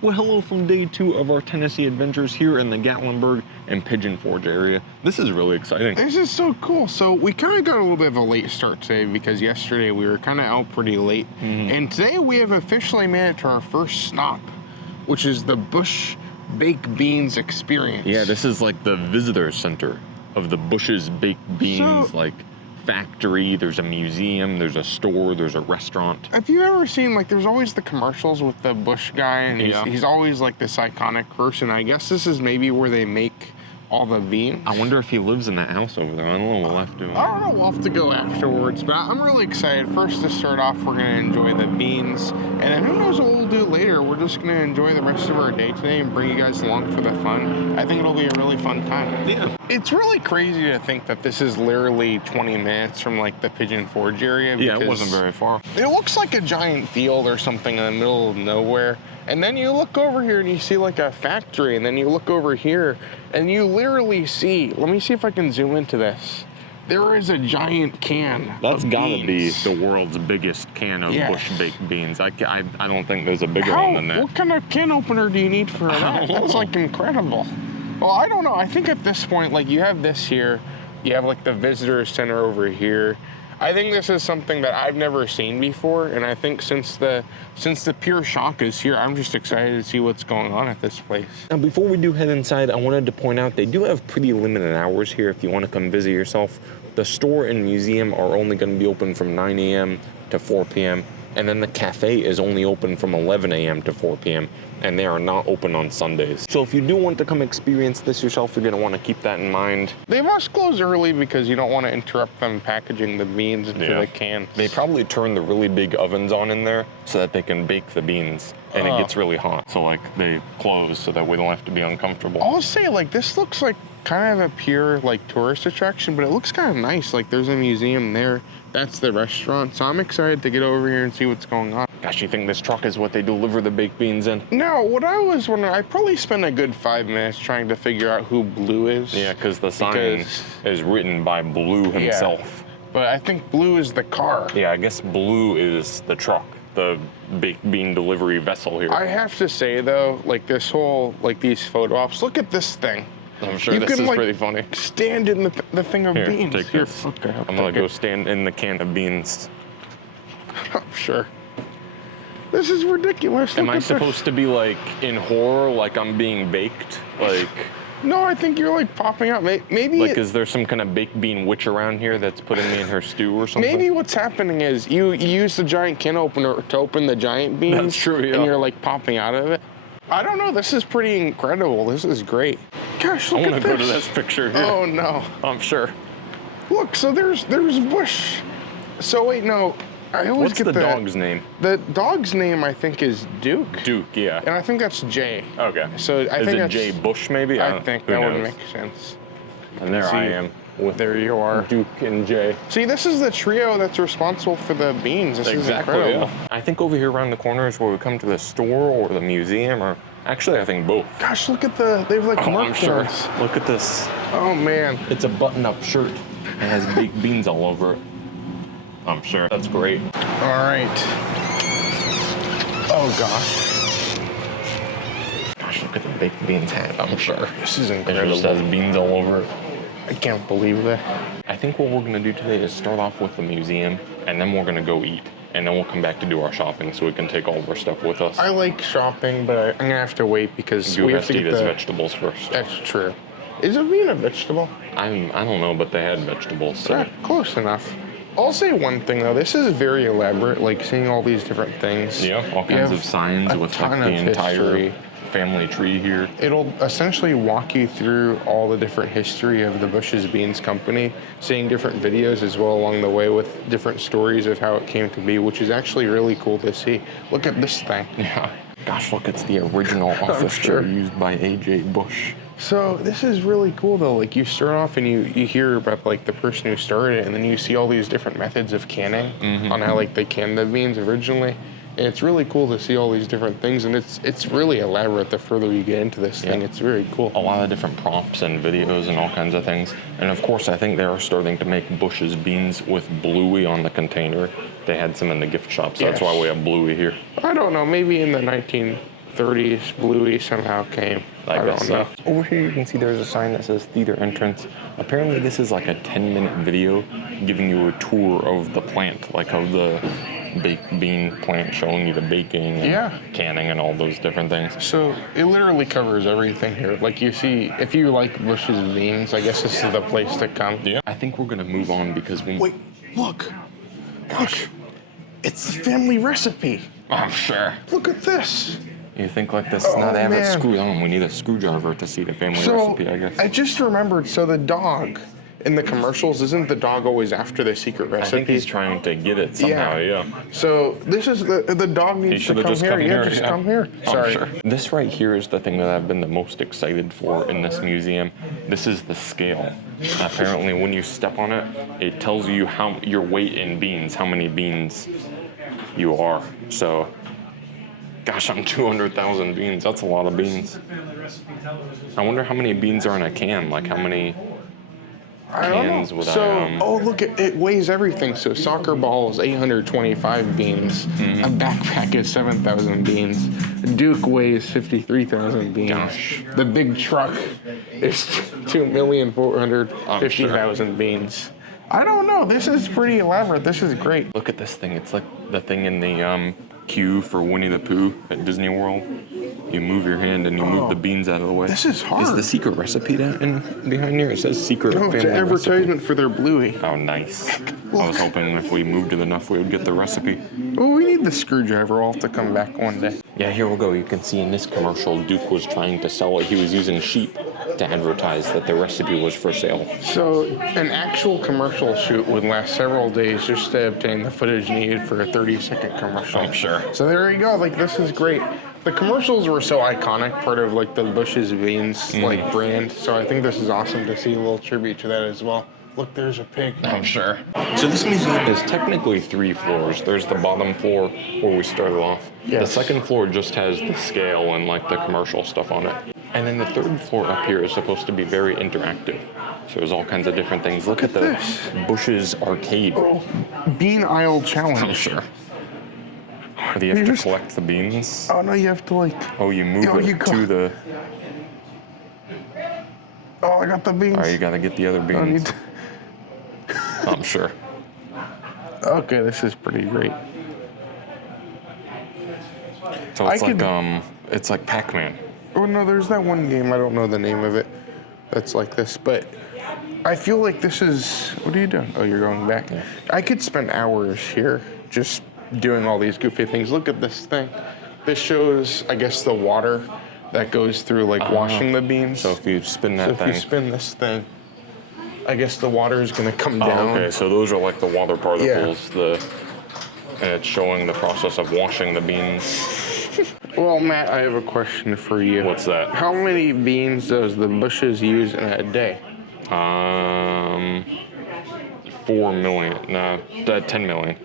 Well, hello from day 2 of our Tennessee adventures here in the Gatlinburg and Pigeon Forge area. This is really exciting. This is so cool. So we kind of got a little bit of a late start today because yesterday we were kind of out pretty late. And today we have officially made it to our first stop, which is the Bush Baked Beans experience. Yeah, this is like the visitor center of the Bush's Baked Beans, like factory. There's a museum, there's a store, there's a restaurant. Have you ever seen, like, there's always the commercials with the Bush guy, and he's always like this iconic person. I guess this is maybe where they make all the beans. I wonder if he lives in that house over there. I don't know, we'll have to. I don't know, we'll have to go afterwards, but I'm really excited. First, to start off, we're gonna enjoy the beans, and then who knows what we'll do later. We're just gonna enjoy the rest of our day today and bring you guys along for the fun. I think it'll be a really fun time. Yeah. It's really crazy to think that this is literally 20 minutes from like the Pigeon Forge area. Yeah, it wasn't very far. It looks like a giant field or something in the middle of nowhere. And then you look over here and you see like a factory, and then you look over here and you literally see, let me see if I can zoom into this. There is a giant can. That's of gotta beans. be the world's biggest can of Bush Baked Beans. I don't think there's a bigger one than that. What kind of can opener do you need for that? That's like incredible. Well, I don't know. I think at this point, like, you have this here, you have like the visitor center over here. I think this is something that I've never seen before, and I think since the pure shock is here, I'm just excited to see what's going on at this place. Now, before we do head inside, I wanted to point out they do have pretty limited hours here if you want to come visit yourself. The store and museum are only going to be open from 9 a.m. to 4 p.m., and then the cafe is only open from 11 a.m. to 4 p.m., and they are not open on Sundays. So if you do want to come experience this yourself, you're gonna want to keep that in mind. They must close early because you don't want to interrupt them packaging the beans into the can. They probably turn the really big ovens on in there so that they can bake the beans, and it gets really hot. So like they close so that we don't have to be uncomfortable. I'll say, like, this looks like kind of a pure like tourist attraction, but it looks kind of nice. Like, there's a museum there. That's the restaurant. So I'm excited to get over here and see what's going on. Gosh, you think this truck is what they deliver the baked beans in? No, what I was wondering, I probably spent a good 5 minutes trying to figure out who Blue is. Yeah, because the sign is written by Blue himself. Yeah, but I think Blue is the car. Yeah, I guess Blue is the truck, the baked bean delivery vessel here. I have to say, though, like, this whole, like, these photo ops, look at this thing. I'm sure this is pretty funny. Stand in the thing of beans. Take this. Okay, I'm gonna go stand in the can of beans. I'm sure. This is ridiculous. Am I supposed to be like in horror, like I'm being baked? Like, no, I think you're like popping out. Maybe like, is there some kind of baked bean witch around here that's putting me in her stew or something? Maybe what's happening is you use the giant can opener to open the giant beans. That's true, yeah. And you're like popping out of it. I don't know. This is pretty incredible. This is great. Gosh, look at this. I want to go to this picture here. Oh no. I'm sure. Look, so there's Bush. So wait, no. I always What's get the dog's name? The dog's name, I think, is Duke. Duke, yeah. And I think that's Jay. Okay. So I think it Jay Bush, maybe? I think that would make sense. And there I am. There you are. Duke and Jay. See, this is the trio that's responsible for the beans. This is incredible. Yeah. I think over here around the corner is where we come to the store or the museum, or actually I think both. Gosh, look at they've like marked us. Look at this. Oh man. It's a button-up shirt. It has baked beans all over it. I'm sure. That's great. All right. Oh gosh. Gosh, look at the baked beans hat. I'm sure. This is incredible. It just has beans all over it. I can't believe that. I think what we're gonna do today is start off with the museum, and then we're gonna go eat. And then we'll come back to do our shopping so we can take all of our stuff with us. I like shopping, but I'm gonna have to wait because we have to eat his vegetables first. That's true. Is a bean a vegetable? I don't know, but they had vegetables, so. Close enough. I'll say one thing though, this is very elaborate, like seeing all these different things. Yeah, all kinds of signs with like the entire family tree here. It'll essentially walk you through all the different history of the Bush's Beans Company, seeing different videos as well along the way with different stories of how it came to be, which is actually really cool to see. Look at this thing. Yeah. Gosh, look, it's the original office chair used by A.J. Bush. So this is really cool though. Like, you start off and you hear about like the person who started it, and then you see all these different methods of canning on how like they canned the beans originally. And it's really cool to see all these different things, and it's really elaborate the further you get into this thing. It's very cool. A lot of different props and videos and all kinds of things. And of course, I think they are starting to make Bush's beans with Bluey on the container. They had some in the gift shop, so that's why we have Bluey here. I don't know, maybe in the 1950s 30s, Bluey somehow came. I don't know. Over here you can see there's a sign that says theater entrance. Apparently this is like a 10-minute video giving you a tour of the plant, like of the baked bean plant, showing you the baking and canning and all those different things. So it literally covers everything here. Like you see, if you like Bush's beans, I guess this is the place to come. Yeah. I think we're gonna move on because we... Wait, look. Look. It's the family recipe. Oh, sure. Look at this. You think like this? Now they have it screwed on. We need a screwdriver to see the family recipe, I guess. I just remembered, so the dog in the commercials, isn't the dog always after the secret recipe? I think he's trying to get it somehow, yeah. So this is the dog needs to come here. Yeah, just come here. Sorry. Sure. This right here is the thing that I've been the most excited for in this museum. This is the scale. Apparently, when you step on it, it tells you how your weight in beans, how many beans you are. So, gosh, I'm 200,000 beans. That's a lot of beans. I wonder how many beans are in a can. Like how many cans would I? Oh, look, it weighs everything. So soccer ball is 825 beans. A backpack is 7,000 beans. Duke weighs 53,000 beans. Gosh. The big truck is 2,450,000 beans. I don't know. This is pretty elaborate. This is great. Look at this thing. It's like the thing in the queue for Winnie the Pooh at Disney World. You move your hand and you move the beans out of the way. This is hard. Is the secret recipe that in behind here? It says secret family it's an advertisement recipe. for their Bluey. Oh, nice. I was hoping if we moved it enough, we would get the recipe. Well, we need the screwdriver. I'll have to come back one day. Yeah, here we go. You can see in this commercial, Duke was trying to sell it. He was using sheep to advertise that the recipe was for sale. So an actual commercial shoot would last several days just to obtain the footage needed for a 30-second commercial. I'm sure. So there you go. Like, this is great. The commercials were so iconic, part of like the Bush's Beans like brand. So I think this is awesome to see a little tribute to that as well. Look, there's a pig. I'm sure. So this museum is technically 3 floors. There's the bottom floor where we started off. Yes. The second floor just has the scale and like the commercial stuff on it. And then the third floor up here is supposed to be very interactive. So there's all kinds of different things. Look at the Bush's arcade. Oh, bean aisle challenge. I'm sure. Do you have to collect the beans? Oh no, you have to like. Oh, you move it to the. Oh, I got the beans. Oh, you gotta get the other beans. I'm sure. Okay, this is pretty great. So it's like Pac-Man. Oh no, there's that one game, I don't know the name of it, that's like this, but I feel like this is, what are you doing? Oh, you're going back? Yeah. I could spend hours here just doing all these goofy things. Look at this thing. This shows, I guess, the water that goes through like washing the beans. So if you spin that thing. If you spin this thing, I guess the water is gonna come down. Oh, okay, so those are like the water particles, and it's showing the process of washing the beans. Well, Matt, I have a question for you. What's that? How many beans does the Bushes use in a day? 4 million. No, 10 million.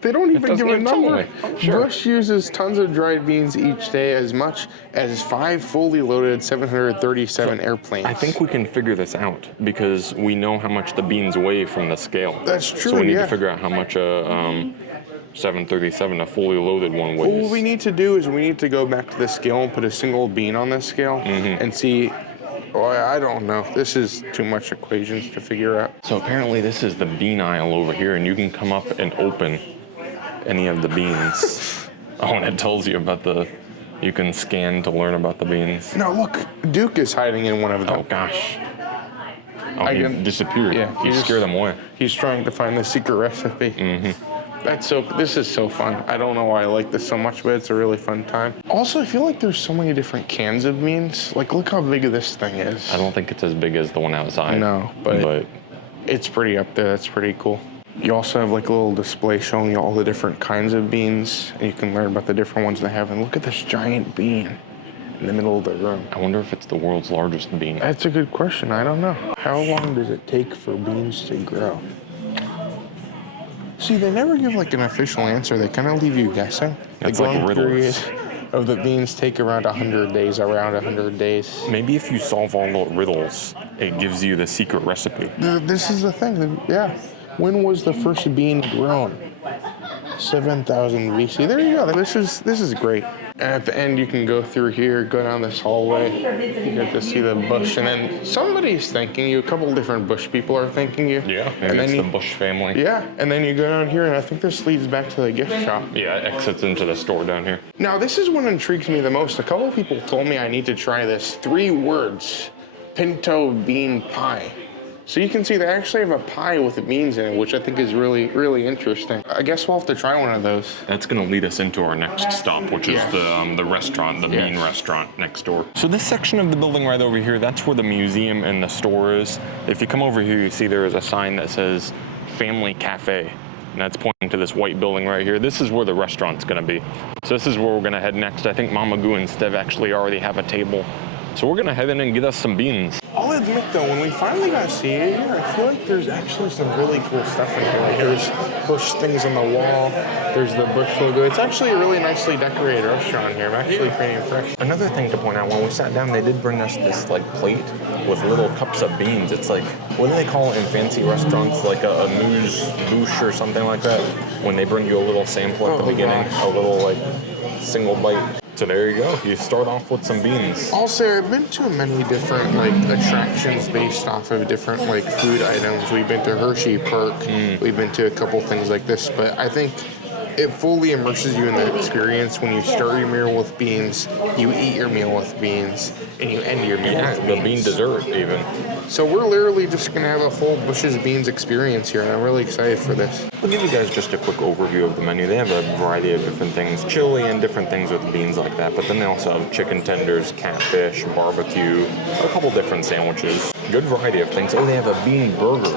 They don't even give a number. Sure. Bush uses tons of dried beans each day, as much as 5 fully loaded 737 airplanes. I think we can figure this out because we know how much the beans weigh from the scale. That's true, So we need to figure out how much a 737, a fully loaded one, weighs. Well, what we need to do is we need to go back to the scale and put a single bean on this scale and see. Oh, I don't know. This is too much equations to figure out. So apparently this is the bean aisle over here, and you can come up and open any of the beans. Oh, and it tells you about you can scan to learn about the beans. Now look, Duke is hiding in one of them. Oh gosh. Oh, he disappeared. Yeah, he scared them away. He's trying to find the secret recipe. This is so fun. I don't know why I like this so much, but it's a really fun time. Also, I feel like there's so many different cans of beans. Like, look how big this thing is. I don't think it's as big as the one outside. No, but it's pretty up there. That's pretty cool. You also have like a little display showing you all the different kinds of beans, and you can learn about the different ones they have. And look at this giant bean in the middle of the room. I wonder if it's the world's largest bean. That's a good question. I don't know. How long does it take for beans to grow? See, they never give like an official answer. They kind of leave you guessing. It's the like growing riddles. period of the beans take around 100 days, Maybe if you solve all the riddles, it gives you the secret recipe. This is the thing, yeah. When was the first bean grown? 7,000 BC. There you go. This is great. And at the end, you can go through here, go down this hallway. You get to see the bush, and then somebody's thanking you. A couple different bush people are thanking you. Yeah, and then it's the Bush family. Yeah, and then you go down here, and I think this leads back to the gift shop. Yeah, it exits into the store down here. Now, this is what intrigues me the most. A couple people told me I need to try this. 3 words, pinto bean pie. So you can see they actually have a pie with beans in it, which I think is really, really interesting. I guess we'll have to try one of those. That's going to lead us into our next stop, which is the restaurant, the bean restaurant next door. So this section of the building right over here, that's where the museum and the store is. If you come over here, you see there is a sign that says Family Café. And that's pointing to this white building right here. This is where the restaurant's going to be. So this is where we're going to head next. I think Mama Goo and Stev actually already have a table. So we're gonna head in and get us some beans. I'll admit though, when we finally got seated here, I feel like there's actually some really cool stuff in here. Like there's Bush things on the wall, there's the Bush logo. It's actually a really nicely decorated restaurant here. I'm actually pretty impressed. Another thing to point out, when we sat down, they did bring us this like plate with little cups of beans. It's like, what do they call it in fancy restaurants? Like a bouche or something like that? When they bring you a little sample at the beginning, a little like single bite. So there you go. You start off with some beans. Also, I've been to many different like attractions based off of different like food items. We've been to Hershey Park. We've been to a couple things like this, but I think it fully immerses you in the experience when you start your meal with beans, you eat your meal with beans, and you end your meal with beans. The bean dessert even. So we're literally just gonna have a full Bush's Beans experience here, and I'm really excited for this. I'll give you guys just a quick overview of the menu. They have a variety of different things, chili and different things with beans like that, but then they also have chicken tenders, catfish, barbecue, a couple different sandwiches. Good variety of things. Oh, they have a bean burger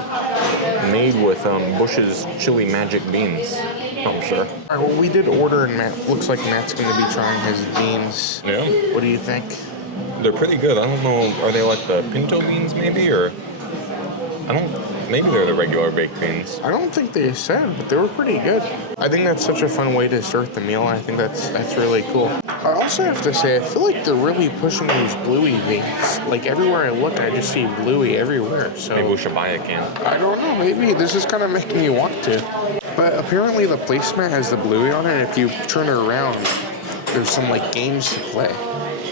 made with Bush's chili magic beans. I'm sure. All right, well, we did order, and looks like Matt's going to be trying his beans. Yeah. What do you think? They're pretty good. I don't know, are they like the pinto beans maybe, or maybe they're the regular baked beans. I don't think they said, but they were pretty good. I think that's such a fun way to start the meal. I think that's really cool. I also have to say, I feel like they're really pushing these bluey beans. Like everywhere I look, I just see bluey everywhere. So maybe we should buy a can. I don't know. Maybe this is kind of making me want to. But apparently the placemat has the bluey on it, and if you turn it around, there's some like games to play.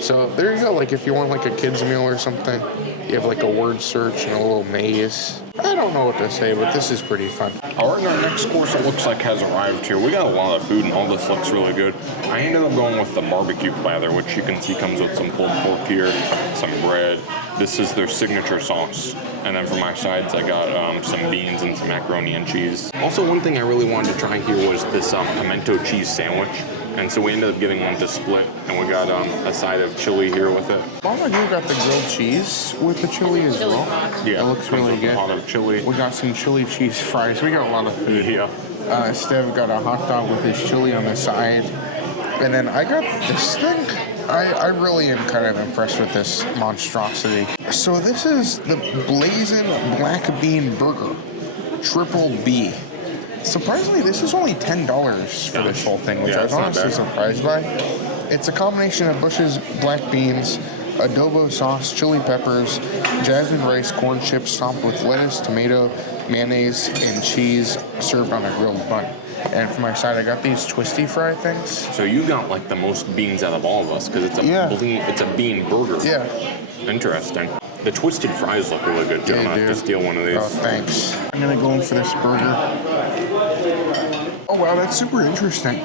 So there you go. Like if you want like a kid's meal or something, you have like a word search and a little maze. I don't know what to say, but this is pretty fun. All right, our next course, it looks like, has arrived here. We got a lot of food, and all this looks really good. I ended up going with the barbecue platter, which you can see comes with some pulled pork here, some bread. This is their signature sauce. And then for my sides, I got some beans and some macaroni and cheese. Also, one thing I really wanted to try here was this pimento cheese sandwich. And so we ended up getting one to split, and we got a side of chili here with it. Mama Goo got the grilled cheese with the chili as well. Yeah, it looks really good. A lot of chili. We got some chili cheese fries. We got a lot of food. Yeah. Stev got a hot dog with his chili on the side. And then I got this thing. I really am kind of impressed with this monstrosity. So this is the Blazing Black Bean Burger, Triple B. Surprisingly, this is only $10 for this whole thing, which I was honestly surprised by. It's a combination of Bush's black beans, adobo sauce, chili peppers, jasmine rice, corn chips topped with lettuce, tomato, mayonnaise, and cheese served on a grilled bun. And for my side, I got these twisty fry things. So you got like the most beans out of all of us because it's a bean burger. Yeah. Interesting. The twisted fries look really good, too. I'm gonna have to steal one of these. Oh, thanks. I'm gonna go in for this burger. Oh, wow, that's super interesting.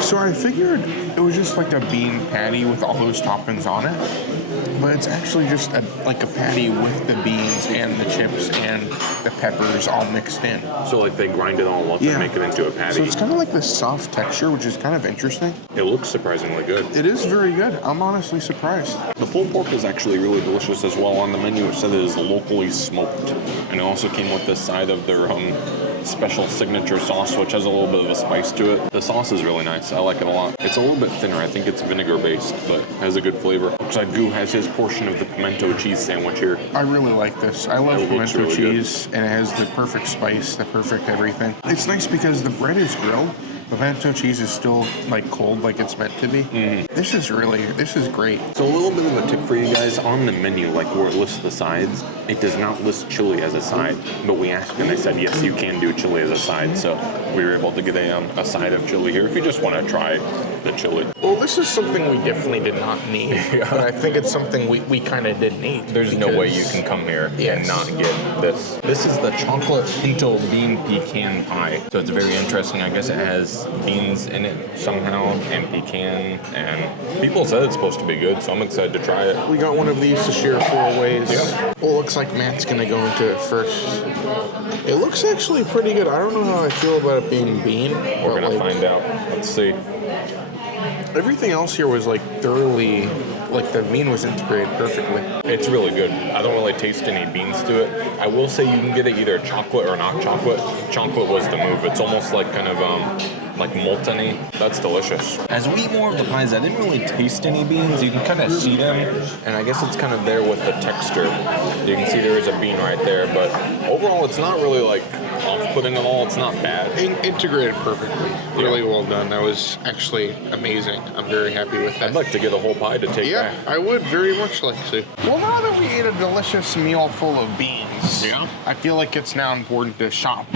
So I figured it was just like a bean patty with all those toppings on it, but it's actually just like a patty with the beans and the chips and the peppers all mixed in. So like they grind it all up and make it into a patty. So it's kind of like this soft texture, which is kind of interesting. It looks surprisingly good. It is very good. I'm honestly surprised. The pulled pork is actually really delicious as well. On the menu it said it is locally smoked, and it also came with this side of their special signature sauce, which has a little bit of a spice to it. The sauce is really nice. I like it a lot. It's a little bit thinner. I think it's vinegar based, but has a good flavor. Outside Goo has his portion of the pimento cheese sandwich here. I really like this. I love pimento cheese, and it has the perfect spice, the perfect everything. It's nice because the bread is grilled. The pimento cheese is still like cold, like it's meant to be. This is great. So a little bit of a tip for you guys on the menu, like where it lists the sides, it does not list chili as a side, but we asked and they said, yes, you can do chili as a side. So we were able to get a side of chili here if you just want to try love the chili. Well, this is something we definitely did not need, but I think it's something we kind of did need. There's no way you can come here and not get this. This is the chocolate pinto bean pecan pie. So it's very interesting. I guess it has beans in it somehow and pecan, and people said it's supposed to be good, so I'm excited to try it. We got one of these to share 4 ways. Yeah. Well, it looks like Matt's gonna go into it first. It looks actually pretty good. I don't know how I feel about it being bean. We're gonna find out. Let's see. Everything else here was like thoroughly, like the bean was integrated perfectly. It's really good. I don't really taste any beans to it. I will say you can get it either chocolate or not chocolate. Chocolate was the move. It's almost like kind of like molten-y. That's delicious. As we eat more of the pies, I didn't really taste any beans. You can kind of see them, and I guess it's kind of there with the texture. You can see there is a bean right there, but overall it's not really like off-putting at all. It's not bad. Integrated perfectly. Really well done. That was actually amazing. I'm very happy with that. I'd like to get a whole pie to take back. I would very much like to. Well, now that we ate a delicious meal full of beans, I feel like it's now important to shop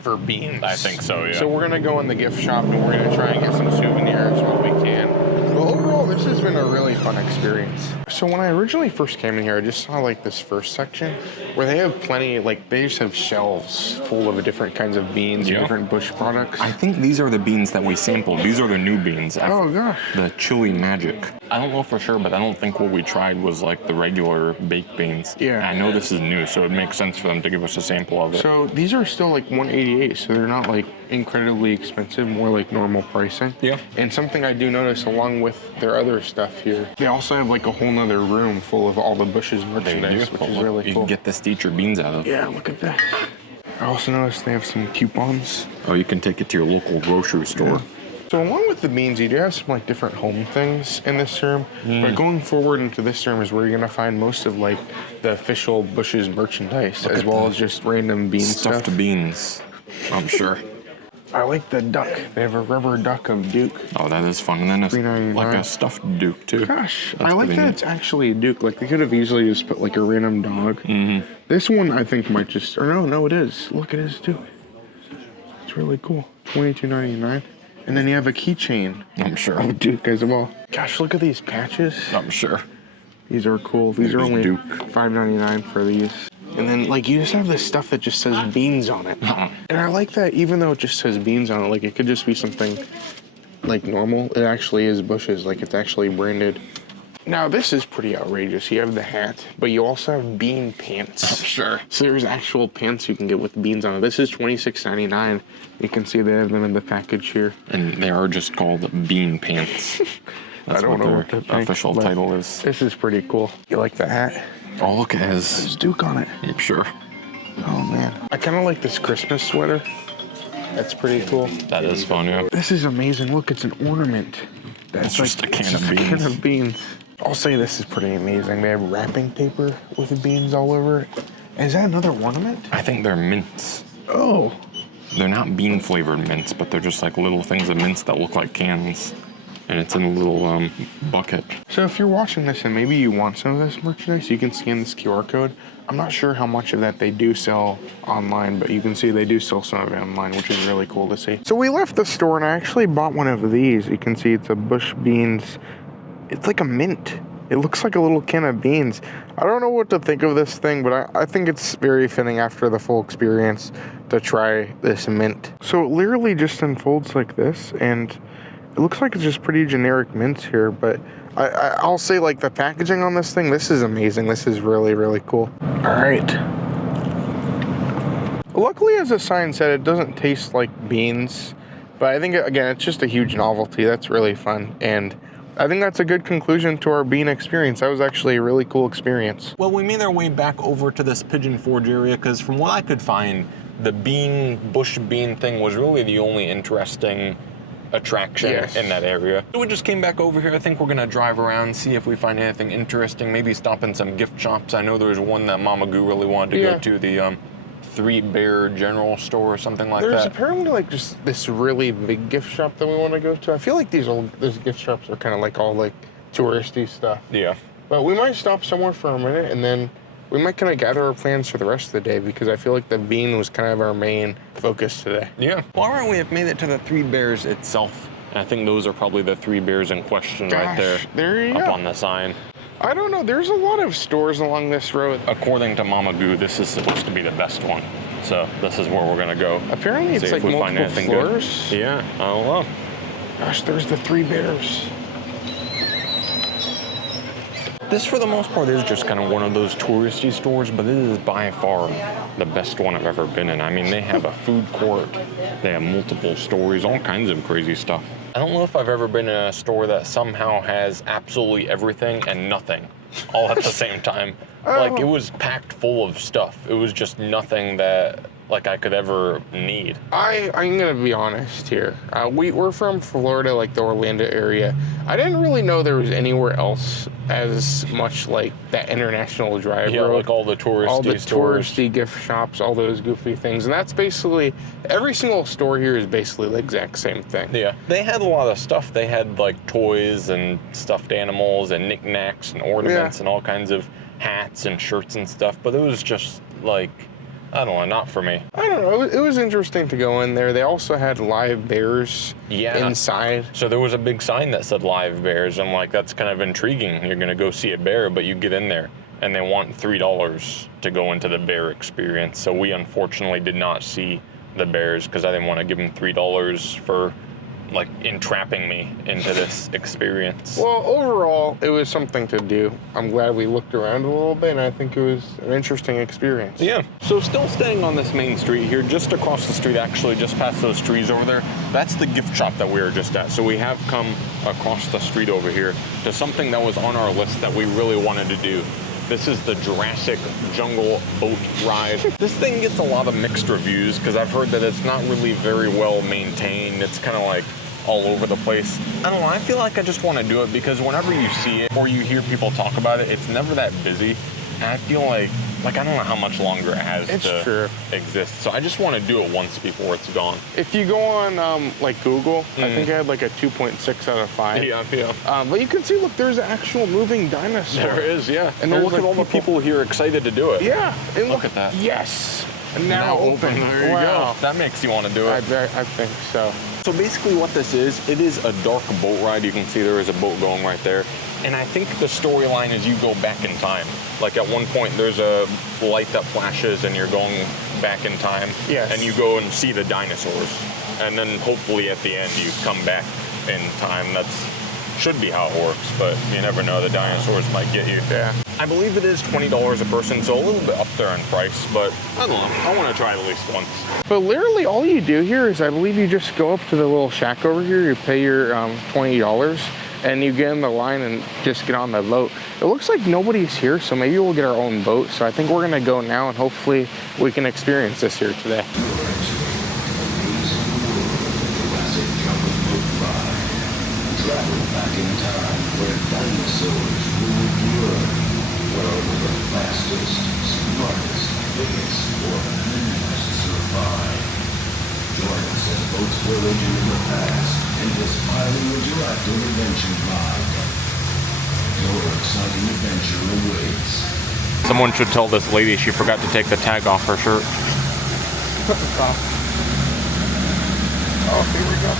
for beans. I think so, yeah. So we're gonna go in the gift shop and we're gonna try and get some souvenirs while we can. But overall, this has been a really fun experience. So when I originally first came in here, I just saw like this first section where they have plenty, like they just have shelves full of different kinds of beans and different bush products. I think these are the beans that we sampled. These are the new beans. Oh gosh. The chili magic. I don't know for sure, but I don't think what we tried was like the regular baked beans. Yeah. I know this is new, so it makes sense for them to give us a sample of it. So these are still like $188, so they're not like incredibly expensive, more like normal pricing. Yeah. And something I do notice along with their other stuff here, they also have like a whole nother room full of all the Bush's merchandise, which is really You cool. can get this to eat your beans out of. Yeah, look at that. I also noticed they have some coupons. Oh, you can take it to your local grocery store. Yeah. So along with the beans, you do have some like different home things in this room, but going forward into this room is where you're gonna find most of like the official Bush's merchandise, as well as just random bean Stuffed stuff. beans, I'm sure. I like the duck. They have a rubber duck of Duke. Oh, that is fun. And then it's $3.99. like a stuffed Duke, too. Gosh, That's I like pretty that neat. it's actually a Duke. Like, they could have easily just put, like, a random dog. Mm-hmm. This one, I think, might just... Or no, it is. Look, it is, too. It's really cool. $22.99. And then you have a keychain. I'm sure. Of Duke as well. Gosh, look at these patches. I'm sure. These are cool. These are There's only Duke. $5.99 for these. And then, like, you just have this stuff that just says beans on it. And I like that even though it just says beans on it, like, it could just be something, like, normal. It actually is Bush's. Like, it's actually branded. Now, this is pretty outrageous. You have the hat, but you also have bean pants. Sure. So there's actual pants you can get with beans on it. This is $26.99. You can see they have them in the package here. And they are just called bean pants. That's I don't what know their what to think, official but title is. This is pretty cool. You like the hat? Oh, look at his. There's Duke on it. I'm sure. Oh, man. I kind of like this Christmas sweater. That's pretty cool. That is fun, yeah. This is amazing. Look, it's an ornament. That's just a can it's of just a beans. can of beans. I'll say this is pretty amazing. They have wrapping paper with beans all over it. Is that another ornament? I think they're mints. Oh. They're not bean flavored mints, but they're just like little things of mints that look like cans. And it's in a little bucket. So if you're watching this and maybe you want some of this merchandise, you can scan this QR code. I'm not sure how much of that they do sell online, but you can see they do sell some of it online, which is really cool to see. So we left the store and I actually bought one of these. You can see it's a Bush Beans. It's like a mint. It looks like a little can of beans. I don't know what to think of this thing, but I think it's very fitting after the full experience to try this mint. So it literally just unfolds like this, and it looks like it's just pretty generic mints here, but I'll say like the packaging on this thing, this is amazing. This is really, really cool. All right. Luckily, as the sign said, it doesn't taste like beans, but I think, again, it's just a huge novelty. That's really fun, and I think that's a good conclusion to our bean experience. That was actually a really cool experience. Well, we made our way back over to this Pigeon Forge area because from what I could find, the bush bean thing was really the only interesting attraction in that area. So we just came back over here. I think we're gonna drive around, see if we find anything interesting, maybe stop in some gift shops. I know there's one that Mama Goo really wanted to go to, the Three Bear General Store or something like that. There's apparently like just this really big gift shop that we want to go to. I feel like these gift shops are kind of like all like touristy stuff. Yeah. But we might stop somewhere for a minute and then we might kind of gather our plans for the rest of the day because I feel like the bean was kind of our main focus today. Yeah. Well, all right, we have made it to the Three Bears itself. And I think those are probably the 3 bears in question right there. There you up go. on the sign. I don't know. There's a lot of stores along this road. According to Mama Goo, this is supposed to be the best one. So this is where we're gonna go. Apparently it's like multiple floors. Good. Yeah, I don't know. Gosh, there's the 3 bears. This, for the most part, is just kind of one of those touristy stores, but it is by far the best one I've ever been in. I mean, they have a food court, they have multiple stories, all kinds of crazy stuff. I don't know if I've ever been in a store that somehow has absolutely everything and nothing all at the same time. Like, it was packed full of stuff. It was just nothing that, like, I could ever need. I'm gonna be honest here. We're from Florida, like the Orlando area. I didn't really know there was anywhere else as much like that International Drive road. Like all the touristy all the stores. touristy gift shops, all those goofy things. And that's basically, every single store here is basically the exact same thing. Yeah, they had a lot of stuff. They had like toys and stuffed animals and knickknacks and ornaments and all kinds of hats and shirts and stuff, but it was just like, I don't know, not for me. I don't know. It was interesting to go in there. They also had live bears inside. So there was a big sign that said live bears. I'm like, that's kind of intriguing. You're going to go see a bear, but you get in there and they want $3 to go into the bear experience. So we unfortunately did not see the bears because I didn't want to give them $3 for like entrapping me into this experience. Well, overall, it was something to do. I'm glad we looked around a little bit, and I think it was an interesting experience. Yeah. So still staying on this main street here, just across the street, actually, just past those trees over there, that's the gift shop that we were just at. So we have come across the street over here to something that was on our list that we really wanted to do. This is the Jurassic Jungle Boat Ride. This thing gets a lot of mixed reviews because I've heard that it's not really very well maintained. It's kind of like all over the place. I don't know, I feel like I just want to do it because whenever you see it or you hear people talk about it, it's never that busy. And I feel like I don't know how much longer it has to exist. So I just want to do it once before it's gone. If you go on like Google, I think I had like a 2.6 out of 5. Yeah. But you can see, look, there's an actual moving dinosaur. There is, yeah. And look at all the people here excited to do it. Yeah. And look at that. Yes. And now open. There you go. That makes you want to do it. I think so. So basically what this is, it is a dark boat ride. You can see there is a boat going right there. And I think the storyline is you go back in time. Like at one point there's a light that flashes and you're going back in time. Yes. And you go and see the dinosaurs. And then hopefully at the end you come back in time. That's should be how it works, but you never know. The dinosaurs might get you. Yeah. I believe it is $20 a person, so a little bit up there in price, but I don't know. I want to try it at least once. But literally all you do here is I believe you just go up to the little shack over here, you pay your $20, and you get in the line and just get on the boat. It looks like nobody's here, so maybe we'll get our own boat. So I think we're gonna go now and hopefully we can experience this here today. Travel back in time where dinosaurs ruled the earth, where only the fastest, smartest, biggest, or meanest survive. Join us as boats voyage into the past and this highly interactive adventure ride. Your exciting adventure awaits. Someone should tell this lady she forgot to take the tag off her shirt. Oh, here we go.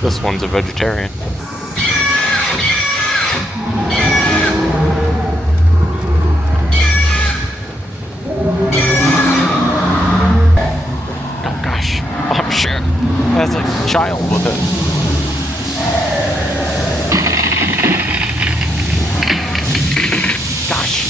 This one's a vegetarian. Oh gosh, I'm sure as a child with it. Gosh.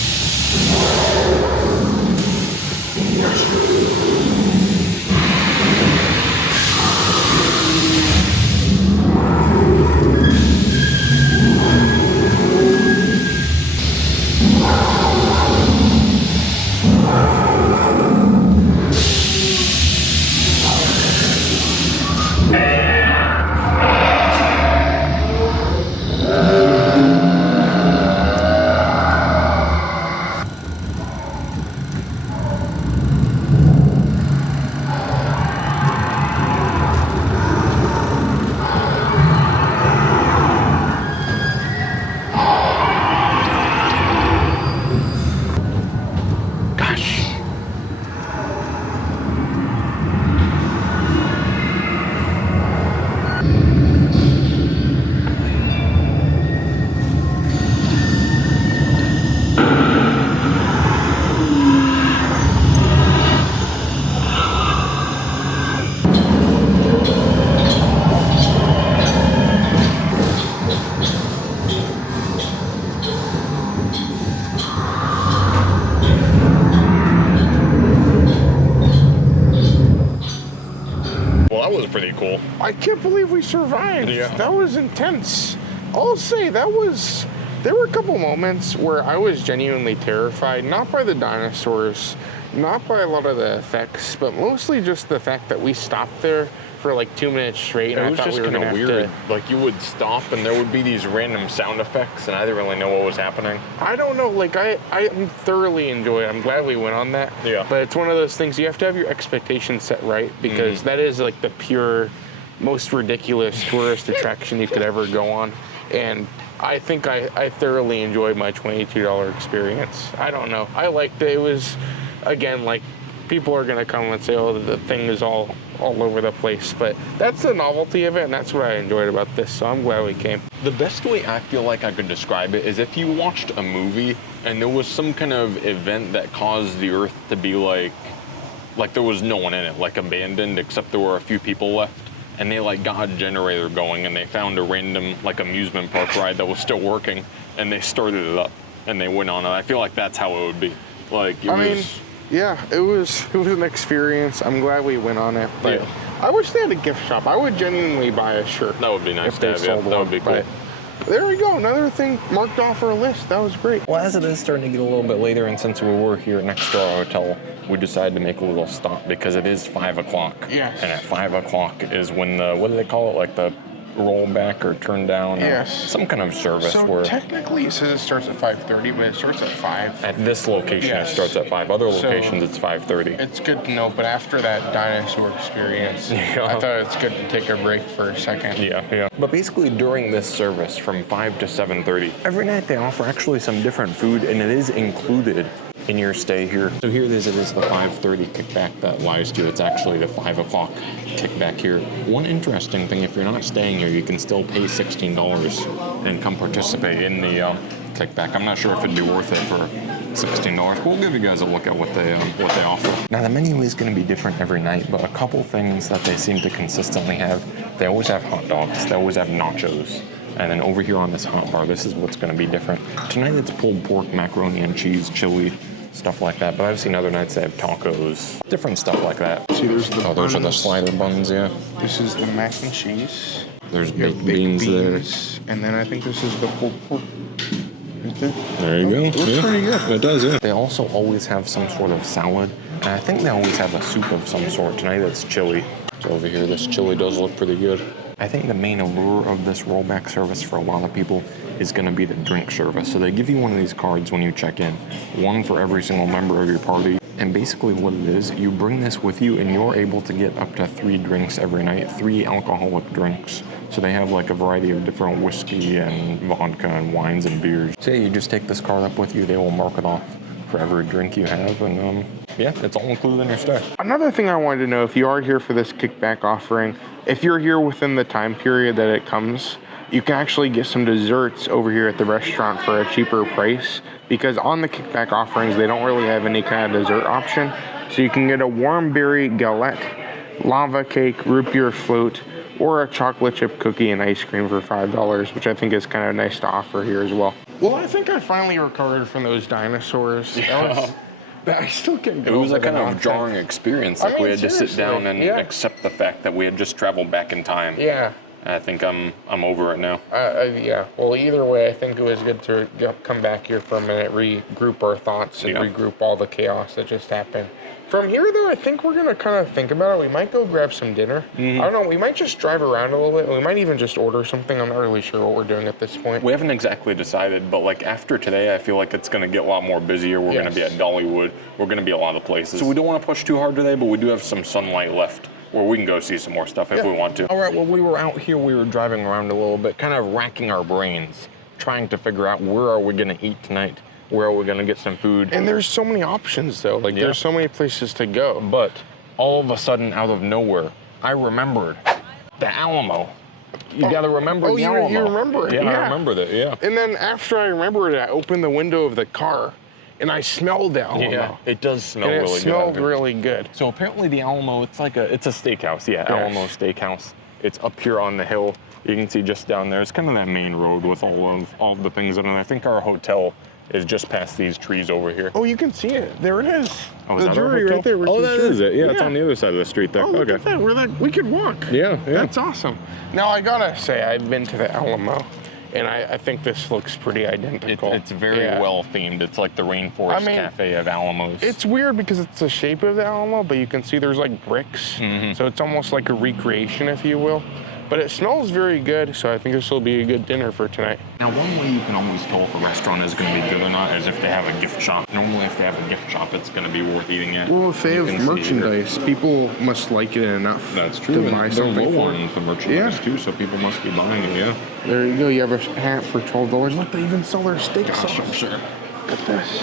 Pretty cool. I can't believe we survived. Yeah. That was intense. I'll say there were a couple moments where I was genuinely terrified, not by the dinosaurs, not by a lot of the effects, but mostly just the fact that we stopped there for like 2 minutes straight. It was just kind of weird. Like you would stop and there would be these random sound effects and I didn't really know what was happening. I don't know, like I thoroughly enjoy it. I'm glad we went on that. Yeah. But it's one of those things you have to have your expectations set right, because that is like the pure, most ridiculous tourist attraction you could ever go on. And I think I thoroughly enjoyed my $22 experience. I don't know. I liked it. It was, again, like, people are going to come and say, oh, the thing is all over the place. But that's the novelty of it, and that's what I enjoyed about this, so I'm glad we came. The best way I feel like I could describe it is if you watched a movie and there was some kind of event that caused the Earth to be like there was no one in it, like abandoned, except there were a few people left. And they like got a generator going and they found a random like amusement park ride that was still working and they started it up and they went on it. I feel like that's how it would be. Like it was... Yeah, it was an experience. I'm glad we went on it, but Yeah. I wish they had a gift shop. I would genuinely buy a shirt. That would be nice if to they have, sold yeah. That one, would be cool. but there we go, another thing marked off our list. That was great. Well, as it is starting to get a little bit later, and since we were here next to our hotel, we decided to make a little stop because it is 5 o'clock. Yes. And at 5 o'clock is when the, what do they call it? Like the roll back or turn down? Yes. Or some kind of service So where... technically it says it starts at 5:30, but it starts at 5. At this location, Yes. it starts at 5. Other So- locations, it's 5:30. It's good to know, but after that dinosaur experience, Yeah. I thought it's good to take a break for a second. Yeah. But basically during this service from 5 to 7:30, every night they offer actually some different food and it is included in your stay here. So here it is the 5:30 kickback that lies to you. It's actually the 5 o'clock kickback here. One interesting thing, if you're not staying here, you can still pay $16 and come participate in the kickback. I'm not sure if it'd be worth it for $16. We'll give you guys a look at what they offer. Now the menu is going to be different every night, but a couple things that they seem to consistently have. They always have hot dogs. They always have nachos. And then over here on this hot bar, this is what's going to be different. Tonight it's pulled pork, macaroni and cheese, chili, stuff like that. But I've seen other nights they have tacos, different stuff like that. See, there's the those are the buns. slider buns, yeah. This is the mac and cheese. There's You have baked beans there. And then I think this is the pulled pork. Right there. There you go. It looks pretty good. It does, yeah. They also always have some sort of salad. And I think they always have a soup of some sort. Tonight it's chili. So over here, this chili does look pretty good. I think the main allure of this rollback service for a lot of people is going to be the drink service. So they give you one of these cards when you check in, one for every single member of your party. And basically what it is, you bring this with you and you're able to get up to 3 drinks every night, 3 alcoholic drinks. So they have like a variety of different whiskey and vodka and wines and beers. So yeah, you just take this card up with you, they will mark it off for every drink you have, and yeah, it's all included in your stay. Another thing I wanted to know, if you are here for this kickback offering, if you're here within the time period that it comes, you can actually get some desserts over here at the restaurant for a cheaper price, because on the kickback offerings, they don't really have any kind of dessert option. So you can get a warm berry galette, lava cake, root beer float, or a chocolate chip cookie and ice cream for $5, which I think is kind of nice to offer here as well. Well, I think I finally recovered from those dinosaurs. Yeah. I still can't go. It was a kind of jarring experience. Like, we had to sit down and accept the fact that we had just traveled back in time. Yeah. I think I'm over it now. Yeah. Well, either way, I think it was good to come back here for a minute, regroup our thoughts, and regroup all the chaos that just happened. From here, though, I think we're gonna kind of think about it. We might go grab some dinner. I don't know. We might just drive around a little bit. We might even just order something. I'm not really sure what we're doing at this point. We haven't exactly decided, but like after today, I feel like it's gonna get a lot more busier. We're gonna be at Dollywood. We're gonna be a lot of places. So we don't want to push too hard today, but we do have some sunlight left where we can go see some more stuff if we want to. All right, well, we were out here, we were driving around a little bit, kind of racking our brains, trying to figure out where are we gonna eat tonight, where are we gonna get some food. And there's so many options though, like there's so many places to go. But all of a sudden, out of nowhere, I remembered the Alamo. You gotta remember the Alamo. You remember it, Yeah, I remember that, yeah. And then after I remembered it, I opened the window of the car and I smelled the Alamo. Yeah, it does smell and really good. It smelled really good. So apparently the Alamo, it's a steakhouse, Alamo Steakhouse. It's up here on the hill. You can see just down there, it's kind of that main road with all the things in it. I think our hotel is just past these trees over here. Oh, you can see it. There it is. Oh, is the that Drury right there. Oh, that is it. Yeah, it's on the other side of the street there. Oh, look at that. We could walk. Yeah. That's awesome. Now, I gotta say, I've been to the Alamo, and I think this looks pretty identical. It's very well themed. It's like the Rainforest Cafe of Alamos. It's weird because it's the shape of the Alamo, but you can see there's like bricks. So it's almost like a recreation, if you will. But it smells very good, so I think this will be a good dinner for tonight. Now, one way you can always tell if a restaurant is going to be good or not is if they have a gift shop. Normally, if they have a gift shop, it's going to be worth eating at. Well, if they have merchandise, people must like it enough. That's true. To buy something low on the merchandise too, so people must be buying it. Yeah. There you go. You have a hat for $12. Look, they even sell their steak sauce. I'm sure. Look at this.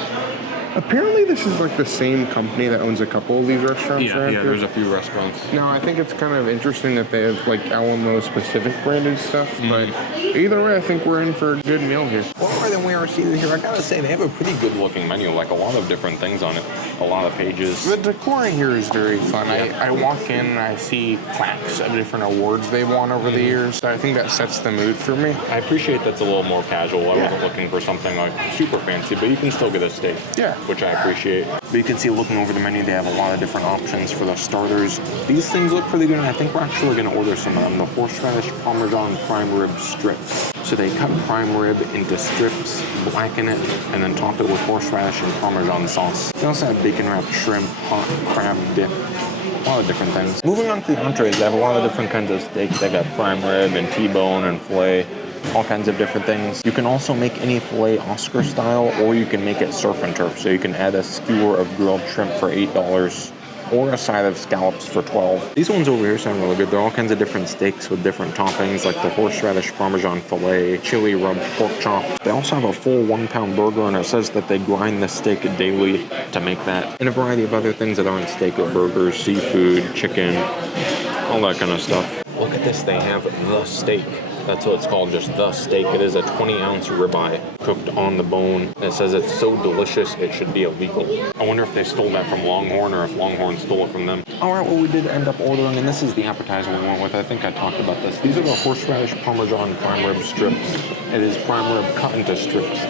Apparently, this is like the same company that owns a couple of these restaurants. Yeah, there's a few restaurants. Now, I think it's kind of interesting that they have like Alamo specific branded stuff, but either way, I think we're in for a good meal here. Well, more than we are seated here, I gotta say they have a pretty good looking menu, like a lot of different things on it, a lot of pages. The decor in here is very fun. I walk in and I see plaques of different awards they've won over the years, so I think that sets the mood for me. I appreciate that's a little more casual. I wasn't looking for something like super fancy, but you can still get a steak. Yeah. Which I appreciate. But you can see looking over the menu, they have a lot of different options for the starters. These things look pretty good, and I think we're actually going to order some of them. The horseradish Parmesan prime rib strips. So they cut prime rib into strips, blacken it, and then top it with horseradish and Parmesan sauce. They also have bacon wrapped shrimp, hot crab dip. A lot of different things. Moving on to the entrees, they have a lot of different kinds of steaks. They got prime rib and T-bone and filet. All kinds of different things. You can also make any filet Oscar style, or you can make it surf and turf. So you can add a skewer of grilled shrimp for $8, or a side of scallops for $12. These ones over here sound really good. They're all kinds of different steaks with different toppings, like the horseradish Parmesan filet, chili rubbed pork chop. They also have a full 1 pound burger, and it says that they grind the steak daily to make that. And a variety of other things that aren't steak, or burgers, seafood, chicken, all that kind of stuff. Look at this, they have the steak. That's what it's called, just the steak. It is a 20-ounce ribeye cooked on the bone. And it says it's so delicious it should be illegal. I wonder if they stole that from Longhorn or if Longhorn stole it from them. All right, well, we did end up ordering, and this is the appetizer we went with. I think I talked about this. These are the horseradish Parmesan prime rib strips. It is prime rib cut into strips,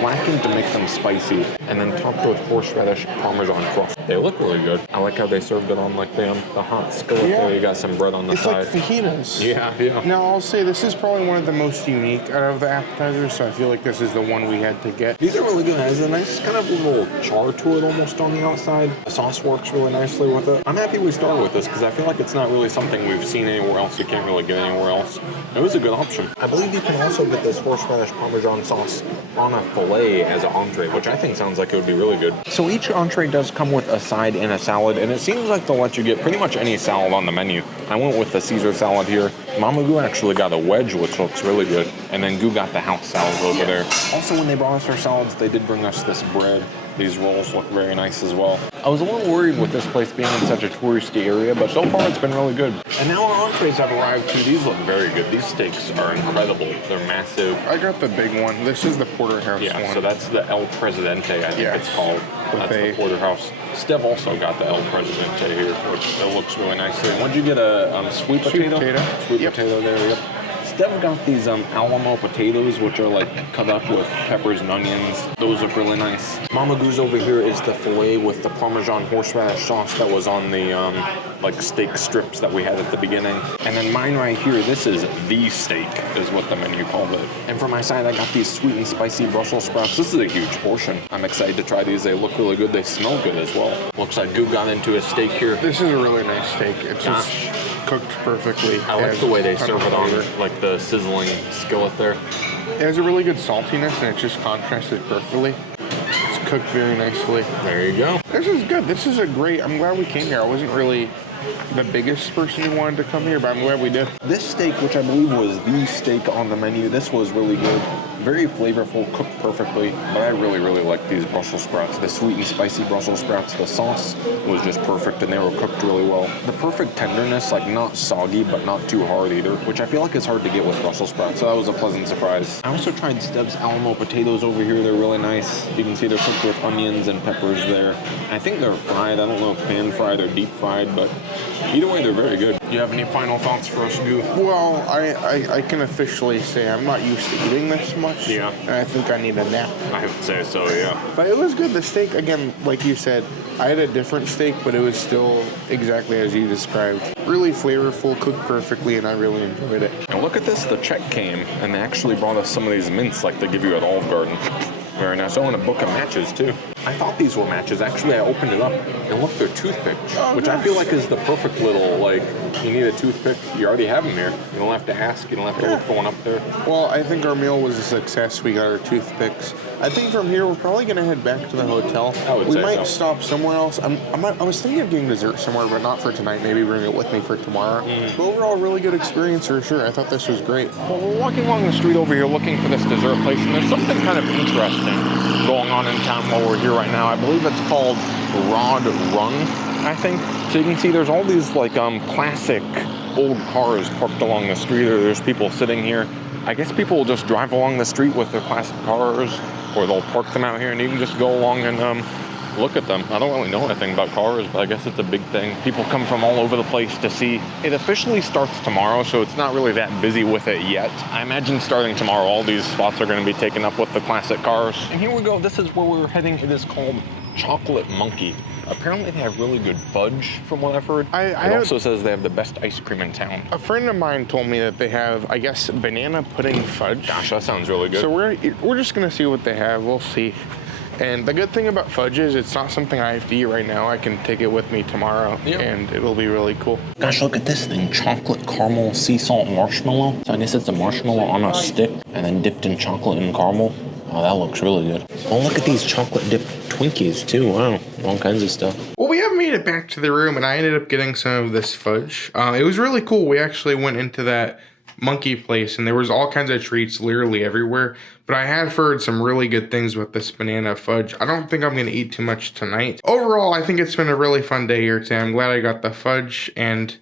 blackened to make them spicy, and then topped with horseradish Parmesan crust. They look really good. I like how they served it on like the hot skillet there. You got some bread on the side. It's like fajitas. Yeah. Now, I'll say this is probably one of the most unique out of the appetizers, so I feel like this is the one we had to get. These are really good. It has a nice kind of little char to it almost on the outside. The sauce works really nicely with it. I'm happy we started with this because I feel like it's not really something we've seen anywhere else. You can't really get anywhere else. It was a good option. I believe you can also get this horseradish Parmesan sauce on a filet as an entree, which I think sounds like it would be really good. So each entree does come with a side and a salad, and it seems like they'll let you get pretty much any salad on the menu. I went with the Caesar salad here. Mama Goo actually got a wedge, which looks really good, and then Goo got the house salad over there. Also, when they brought us our salads, they did bring us this bread. These rolls look very nice as well. I was a little worried with this place being in such a touristy area, but so far it's been really good. And now our entrees have arrived too. These look very good. These steaks are incredible. They're massive. I got the big one. This is the porterhouse one. Yeah, so that's the El Presidente, I think it's called. That's the porterhouse. Steph also got the El Presidente here, which it looks really nicely. What'd you get, a sweet potato? Sweet potato there, yep. Steph got these Alamo potatoes, which are like cut up with peppers and onions. Those look really nice. Mama Goo's over here is the filet with the Parmesan horseradish sauce that was on the like steak strips that we had at the beginning. And then mine right here, this is the steak, is what the menu called it. And for my side, I got these sweet and spicy Brussels sprouts. This is a huge portion. I'm excited to try these. They look really good. They smell good as well. Looks like Goo got into a steak here. This is a really nice steak. It's just cooked perfectly. I like the way they serve it on like the sizzling skillet there. It has a really good saltiness and it's just contrasted perfectly. It's cooked very nicely. There you go. This is good. This is a great, I'm glad we came here. I wasn't really the biggest person who wanted to come here, but I'm glad we did. This steak, which I believe was the steak on the menu, this was really good. Very flavorful, cooked perfectly, but I really, really like these Brussels sprouts. The sweet and spicy Brussels sprouts, the sauce was just perfect and they were cooked really well. The perfect tenderness, like not soggy, but not too hard either, which I feel like is hard to get with Brussels sprouts, so that was a pleasant surprise. I also tried Steph's Alamo potatoes over here. They're really nice. You can see they're cooked with onions and peppers there. I think they're fried. I don't know if pan fried or deep fried, but either way, they're very good. Do you have any final thoughts for us, Goo? Well, I can officially say I'm not used to eating this much. Yeah. And I think I need a nap. I would say so, yeah. But it was good. The steak, again, like you said, I had a different steak, but it was still exactly as you described. Really flavorful, cooked perfectly, and I really enjoyed it. And look at this, the check came, and they actually brought us some of these mints like they give you at Olive Garden. Very nice. Oh, and a book of matches, too. I thought these were matches. Actually, I opened it up, and look, they're toothpicks, which I feel like is the perfect little, like, you need a toothpick, you already have them here. You don't have to ask, you don't have to look for one up there. Well, I think our meal was a success. We got our toothpicks. I think from here, we're probably going to head back to the hotel. We might stop somewhere else. I was thinking of getting dessert somewhere, but not for tonight. Maybe bring it with me for tomorrow. But overall, really good experience for sure. I thought this was great. Well, we're walking along the street over here looking for this dessert place, and there's something kind of interesting going on in town while we're here right now. I believe it's called Rod Run, I think. So you can see there's all these like classic old cars parked along the street, or there's people sitting here. I guess people will just drive along the street with their classic cars, or they'll park them out here and you can just go along and look at them. I don't really know anything about cars, but I guess it's a big thing. People come from all over the place to see. It officially starts tomorrow, so it's not really that busy with it yet. I imagine starting tomorrow, all these spots are going to be taken up with the classic cars. And here we go. This is where we're heading. It is called Chocolate Monkey. Apparently they have really good fudge, from what I've heard. It also says they have the best ice cream in town. A friend of mine told me that they have, I guess, banana pudding fudge. Gosh, that sounds really good. So we're just going to see what they have. We'll see. And the good thing about fudge is it's not something I have to eat right now. I can take it with me tomorrow, and it'll be really cool. Gosh, look at this thing. Chocolate caramel sea salt marshmallow. So I guess it's a marshmallow on a stick and then dipped in chocolate and caramel. Oh, that looks really good. Oh, look at these chocolate dipped Twinkies, too. Wow, all kinds of stuff. Well, we have made it back to the room, and I ended up getting some of this fudge. It was really cool. We actually went into that monkey place, and there was all kinds of treats literally everywhere. But I have heard some really good things with this banana fudge. I don't think I'm going to eat too much tonight. Overall, I think it's been a really fun day here today. I'm glad I got the fudge, and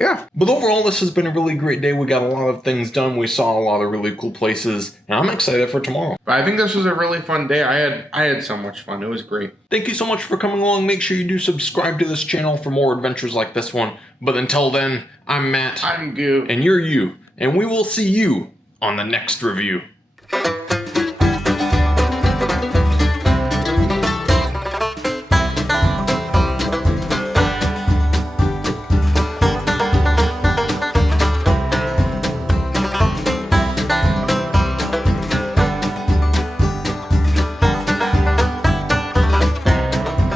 yeah. But overall, this has been a really great day. We got a lot of things done. We saw a lot of really cool places, and I'm excited for tomorrow. But I think this was a really fun day. I had so much fun. It was great. Thank you so much for coming along. Make sure you do subscribe to this channel for more adventures like this one. But until then, I'm Matt. I'm Goo. And you're you. And we will see you on the next review.